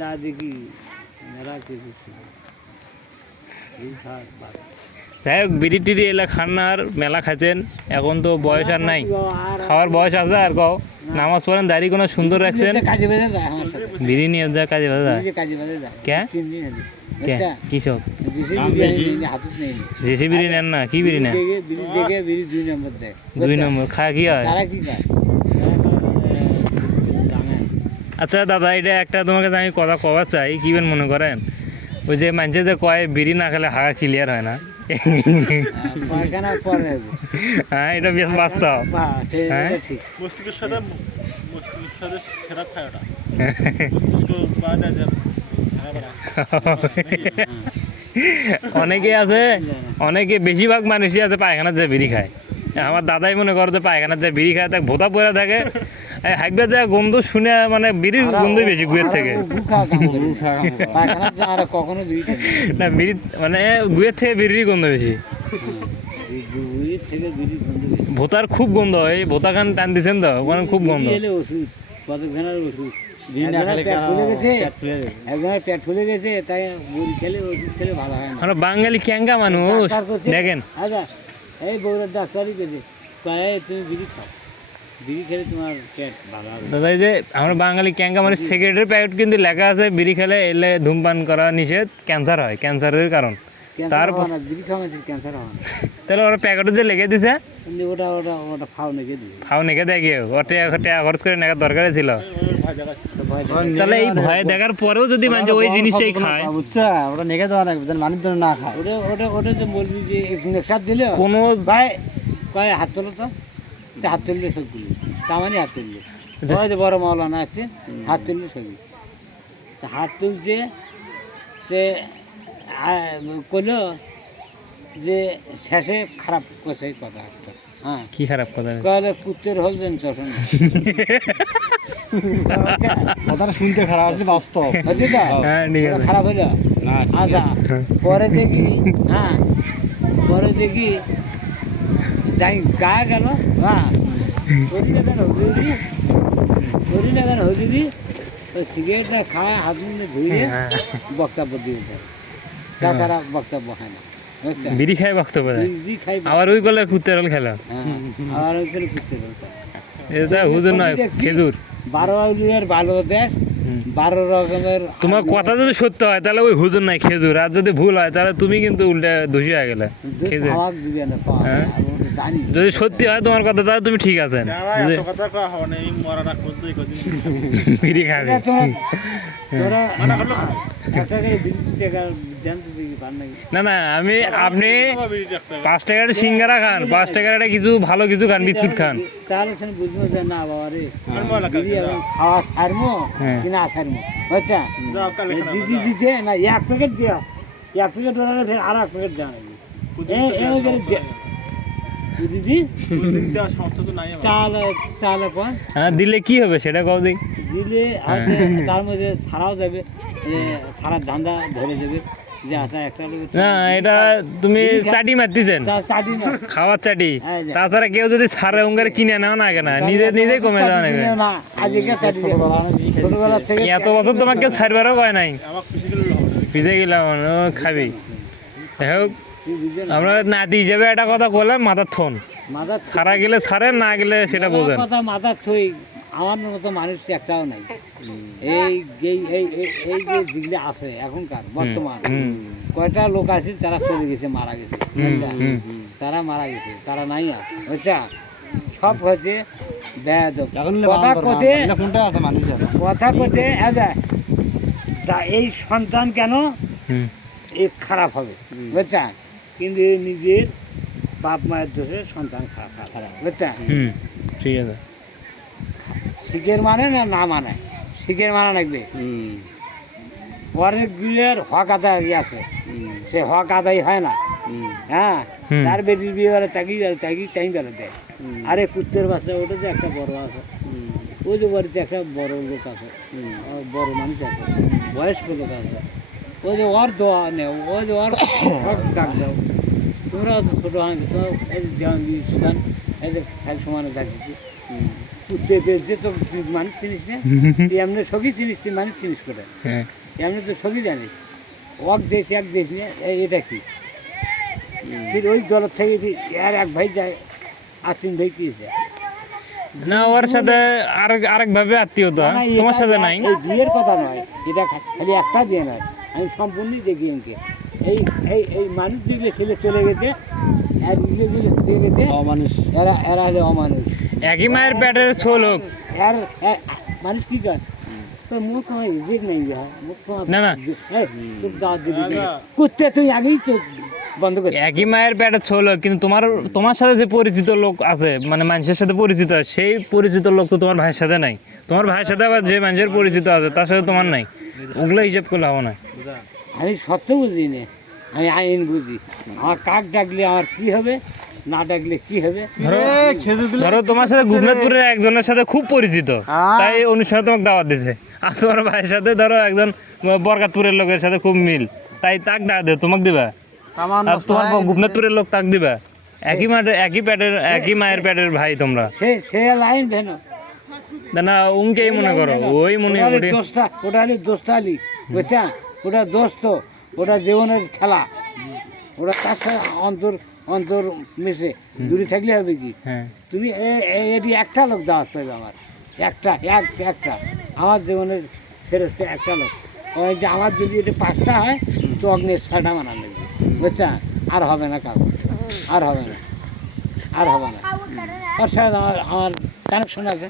যা দেখি মেলা কিছু ছিল। যাই হোক বিড়ি টিড়ি এলা খান না আর মেলা খাচ্ছেন এখন তো বয়স আর নাই খাওয়ার বয়স আছে আর কও নামাজ পড়েন দাড়ি কোনো সুন্দর রাখছেন কাজে বেঁধে যায় আমার সাথে বিড়ি নিয়ে যায় কাজে বাজা যায় কাজে বেঁধে যায় কে কে কৃষক দেশি বিড়ি নেন না কি বিড়ি নেন 2 নম্বর দেয় 2 নম্বর খায় কি হয় তারা কি খায় আচ্ছা দাদা এটা একটা তোমাকে আমি কথা কবার চাই কি বেন মনে করেন ওই যে মানুষে যে কয় বিড়ি না খেলে হাগা ক্লিয়ার হয় না হ্যাঁ এটা বেশ বাস্তব হ্যাঁ অনেকে আছে অনেকে বেশিরভাগ মানুষই আছে পায়খানার যে বিড়ি খায় আমার দাদাই মনে করে যে পায়খানার যে বিড়ি খায় তাকে ভোতা পরে থাকে হাইকবে যে গন্ধ শুনে মানে বিড়ির গন্ধই বেশি গুয়ের থেকে না বিড়ি মানে গুয়ের থেকে বিড়ির গন্ধ বেশি ভোতার খুব গন্ধ হয় ভোতা খান টান দিচ্ছেন তো ওখানে খুব গন্ধ বাঙালি ক্যাঙ্গা মানুষ দেখেন এই বউরা ডাক্তারই গেছে তুমি বিড়ি খাও বিড়ি খেলে তোমার পেট ভালো হবে দাদা এই যে আমরা বাঙালি ক্যাঙ্গা মানুষ সিগারেটের প্যাকেট কিন্তু লেখা আছে বিড়ি খেলে এলে ধূমপান করা নিষেধ ক্যান্সার হয় ক্যান্সারের কারণ তারপর বিড়ি খাওয়া ক্যান্সার হয় তাহলে ওরা প্যাকেটে যে লেগে দিছে ওটা ওটা ওটা ফাও নেগে দিবে ফাও নেগে দেখে ওটা টাকা খরচ করে নেওয়ার দরকার ছিল তাহলে এই ভয় দেখার পরেও যদি মানুষ ওই জিনিসটাই খায় বুঝছা ওটা নেগে দেওয়া লাগবে মানুষ যেন না খায় ওটা ওটা ওটা যে বলবি যে নেশার দিলে কোনো ভাই কয় হাত তোলো তো হাত তুললে সবগুলো তামানি হাত তুললে ওই যে বড় মাওলানা আছে হাত তুললে সবই হাত তুলছে সে কইলো যে শেষে খারাপ কথা কথা একটা হ্যাঁ কি খারাপ কথা তাহলে কুত্তের হল দেন চশন কথাটা শুনতে খারাপ আসলে বাস্তব খারাপ হইলো আচ্ছা পরে দেখি হ্যাঁ পরে দেখি যাই গায়ে গেল হ্যাঁ হজিবি ওই সিগারেটটা খায় হাত মুখে ধুয়ে বক্তব্য দিয়ে দেয় তাছাড়া বক্তব্য হয় না বিড়ি খাই বক্তব্য আবার ওই গলে কুত্তের রোল খেলা আবার ওই করে কুত্তের রোল এটা হুজুর নয় খেজুর 12 আউলিয়ার ভালো দেশ 12 রকমের তোমার কথা যদি সত্য হয় তাহলে ওই হুজুর নাই খেজুর আর যদি ভুল হয় তাহলে তুমি কিন্তু উল্টা দোষী হয়ে গেলে খেজুর যদি সত্যি হয় তোমার কথা তাহলে তুমি ঠিক আছেন বিড়ি খাবে না না আমি আপনি 5 টাকার সিঙ্গারা খান 5 টাকার একটা কিছু ভালো কিছু খান বিস্কুট খান তাহলে বুঝবো যে না বাবা রে খাওয়া ছাড়মো কি না ছাড়মো আচ্ছা দিদি দিতে না 1 প্যাকেট দিয়া 1 প্যাকেট ওরা ফের আর 1 প্যাকেট দেওয়া লাগবে দিদি চালে পর হ্যাঁ দিলে কি হবে সেটা কও দিই দিলে তার মধ্যে ছাড়াও যাবে ছাড়ার ধান্দা ধরে যাবে না এটা তুমি চাটি মারতেছেন খাওয়ার চাটি তাছাড়া কেউ যদি ছাড়ে উঙ্গারে কিনে নাও না কেন নিজে নিজেই কমে যাওয়া না এত বছর তোমাকে কেউ ছাড়বারও কয় নাই ভিজে গেলাম খাবি হোক আমরা নাতি হিসেবে একটা কথা বললাম মাথার থন ছাড়া গেলে ছাড়ে না গেলে সেটা বোঝেন মাথার থই আমার মতো মানুষ একটাও নাই এই এই এই এই যে যেগুলো আছে এখনকার বর্তমান কয়টা লোক আছে তারা চলে গেছে মারা গেছে তারা মারা গেছে তারা নাই আর বুঝছা সব হচ্ছে কথা কথে কথা কথে তা এই সন্তান কেন এ খারাপ হবে বুঝছা কিন্তু নিজের বাপ মায়ের দোষে সন্তান খারাপ বুঝছা ঠিক আছে শিখের মানে না মানে শিখের মানে লাগবে অনেকগুলোর হক আদায় আছে সে হক আদায় হয় না হ্যাঁ তার বেটির বিয়ে বেলা তাকি টাইম বেলা দেয় আরে কুত্তের বাচ্চা ওটা যে একটা বড় আছে ওই যে বাড়িতে একটা বড় লোক আছে বড় মানুষ আছে বয়স্ক লোক আছে ওই যে ওর দোয়া নেও ওই যে ওর হক ডাক দাও তোমরা ছোটো হয় তো এই যে সুদান এই যে খালি সমানে ডাক দিচ্ছি কুত্তে পেয়েছে তো তুই মানুষ চিনিস না তুই এমনি সখী চিনিস তুই মানুষ চিনিস করে হ্যাঁ এমনি তো সখী জানিস এক দেশ নিয়ে এটা কি ফির ওই দলের থেকে ফির আর এক ভাই যায় আর 3 ভাই কি যায় না ওর সাথে আরেক ভাবে আত্মীয়তা না, এটা- তোমার সাথে নাই এই বিয়ের কথা নয় এটা খালি একটা দিয়ে নয় আমি সম্পূর্ণই দেখি ওকে এই এই এই মানুষ যেগুলো ছেলে চলে গেছে আর যেগুলো দিয়ে গেছে অমানুষ এরা হলে অমানুষ একই মায়ের পেটের ছোল হোক আর মানুষ কি কর তোর মুখ হয় দেখ নাই মুখ না, না। কুত্তে তুই আগেই তো বন্ধ করে একই মায়ের পেটের ছোল হোক, কিন্তু তোমার সাথে যে পরিচিত লোক আছে মানে মানুষের সাথে পরিচিত আছে, সেই পরিচিত লোক তো তোমার ভাইয়ের সাথে নাই। তোমার ভাইয়ের সাথে আবার যে মানুষের পরিচিত আছে তার সাথে তোমার নাই, ওগুলো হিসাব করলে হবে না। আমি সত্য বুঝি না, আমি আইন বুঝি। আমার কাক ডাকলে আমার কি হবে, না ডাকলে কি হবে। ধরো তোমার সাথে গোপনাথপুরের একজনের সাথে খুব পরিচিত, তাই অনুষ্ঠানে তোমাকে দাওয়াত দিছে। আর তোমার ভাইয়ের সাথে ধরো একজন বরকাতপুরের লোকের সাথে খুব মিল, তাই তাক দাওয়াত দেবে, তোমাকে দিবা। আর তোমার গোপনাথপুরের লোক তাক দিবা। একই মাঠে একই মায়ের পেটের ভাই তোমরা, সে লাইন ভেন না উনকেই মনে করো, ওই মনে করি ওটা হলে দোস্তালি, বুঝছা, ওটা দোস্ত, ওটা জীবনের খেলা, ওটা তার সাথে অন্তর মিশে দূরে থাকলে হবে কি। হ্যাঁ তুমি এটি একটা লোক দাওয়াত পাইবে আমার, একটা আমার জীবনের ফেরত একটা লোক। ওই যে আমার যদি এটা 5টা হয় তো অগ্নের 6টা মানা নেবে, বুঝছা, আর হবে না কাউ, আর হবে না। ওর সাথে আমার কানেকশন আছে।